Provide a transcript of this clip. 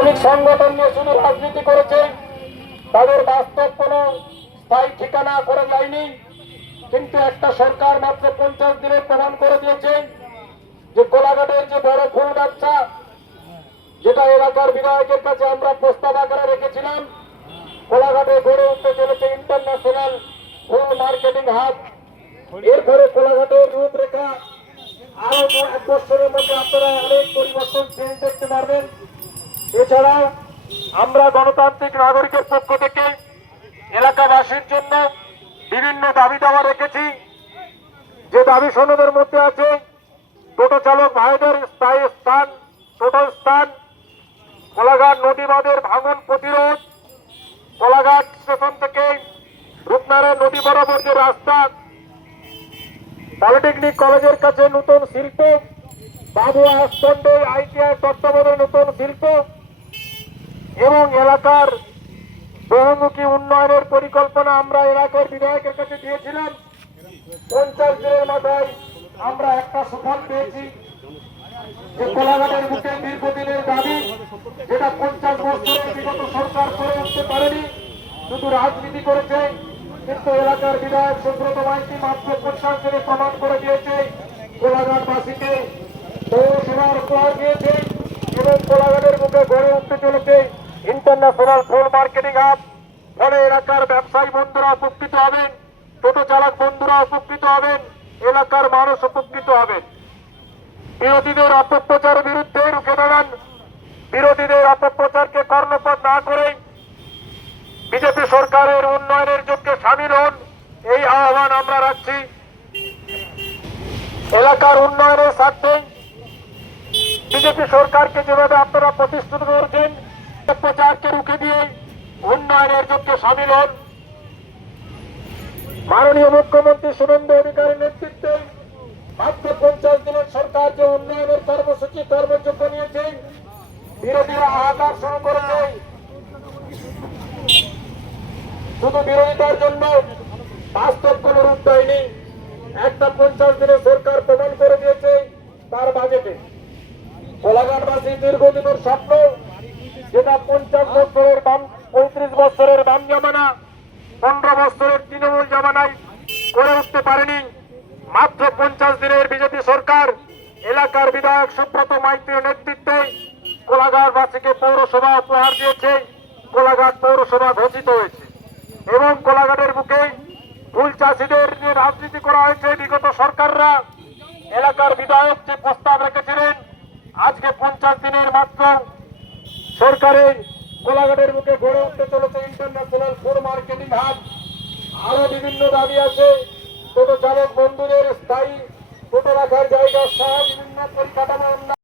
শ্রমিক সংগঠন নিয়ে শুধু রাজনীতি করেছে, তাদের বাস্তব কোনো স্থায়ী ঠিকানা করে যায়নি। কিন্তু একটা সরকার মাত্র 50 দিনে প্রমাণ করে দিয়েছে যে কোলাঘাটের যে বড় ফুল ব্যবসা, যেটা এলাকার বিধায়কের কাছে আমরা প্রস্তাব আকারে রেখেছিলাম, কোলাঘাটে গড়ে উঠতে চলেছে ইন্টারন্যাশনাল ফুল মার্কেটিং হাব। এরপরে কোলাঘাটের রূপরেখা আরো 1 বছরের মধ্যে আপনারা অনেক পরিবর্তন চেঞ্জ দেখতে পারবেন। এছাড়াও আমরা গণতান্ত্রিক নাগরিকের পক্ষ থেকে এলাকাবাসীর জন্য বিভিন্ন দাবি দাওয়া রেখেছি। যে দাবি সনদের মধ্যে আছে টোটো চালক ভাইদের স্থায়ী স্থান, টোটো স্থান, কোলাঘাট নদী বাঁধের ভাঙন প্রতিরোধ, কোলাঘাট স্টেশন থেকে রূপনারায়ণ নদী বরাবর যে রাস্তা, পলিটেকনিক কলেজের কাছে নতুন শিল্প, বাবু আস্তন্ডে আইটিআই তত্ত্বাবধানে নতুন শিল্প এবং এলাকার বহুমুখী উন্নয়নের পরিকল্পনা আমরা এলাকার বিধায়কের কাছে দিয়েছিলাম। 50 দিনের মাথায় আমরা একটা সুফল পেয়েছি যে কোলাঘাটের বুকে দীর্ঘদিনের দাবি, যেটা 50 বছরের বিগত সরকার করে উঠতে পারেনি, শুধু রাজনীতি করেছে। কিন্তু এলাকার বিধায়ক সুব্রত মাইতি মাত্র 50 দিনে প্রমাণ করে দিয়েছে কোলাঘাটবাসীকে পৌরসভার উপহার দিয়েছে এবং কোলাঘাটের বুকে গড়ে উঠতে চলেছে ইন্টারন্যাশনাল ফুল মার্কেটিং হাব। ফলে এলাকার ব্যবসায়ী বন্ধুরা উপকৃত হবেন, টোটো চালক বন্ধুরা উপকৃত হবেন, এলাকার মানুষ উপকৃত হবেন। বিরোধীদের অপপ্রচারের বিরুদ্ধে রুখে দাঁড়ান। বিরোধীদের অপপ্রচারকে কর্ণপাত না করে বিজেপি সরকারের উন্নয়নের যজ্ঞে সামিল হন, এই আহ্বান আমরা রাখছি। এলাকার উন্নয়নের স্বার্থে বিজেপি সরকারকে যেভাবে আপনারা প্রতিশ্রুতি করেছেন, প্রচারকে রুখে দিয়ে উন্নয়নের যজ্ঞে সামিল হন। মাননীয় মুখ্যমন্ত্রী শুভেন্দু অধিকারীর নেতৃত্বে মাত্র 50 দিনের সরকার যে উন্নয়নের কর্মসূচি কর্মযোগ্য নিয়েছে, বিরোধীরা হাহাকার শুরু করেছে। শুধু বিরোধিতার জন্য বাস্তব কোন রূপ দেয়নি। একটা 50 দিনের সরকার প্রমাণ করে দিয়েছে তার বাজেটে। কোলাঘাটবাসী দীর্ঘদিনের স্বপ্ন, যেটা 50 বছরের 35 বছরের বাম জামানা, 15 বছরের তৃণমূল জামানায় করে উঠতে পারেনি, মাত্র 50 দিনের বিজেপি সরকার এলাকার বিধায়ক সুব্রত মাইতির নেতৃত্বে কোলাঘাটবাসীকে পৌরসভা উপহার দিয়েছে। কোলাঘাট পৌরসভা ঘোষিত হয়েছে এবং কোলাঘাটের বুকে ফুল চাষিদের যে রাজনীতি করা হয়েছে, বিগত সরকাররা এলাকার বিধায়ক যে প্রস্তাব রেখেছিলেন, আজকে 50 দিনের মাত্র সরকারে কোলাঘাটের বুকে গড়ে উঠতে চলেছে ইন্টারন্যাশনাল ফুড মার্কেটিং হাব। আরো বিভিন্ন দাবি আছে, টোটো চালক বন্ধুদের স্থায়ী টোটো রাখার জায়গা সহ বিভিন্ন পরিকাঠামো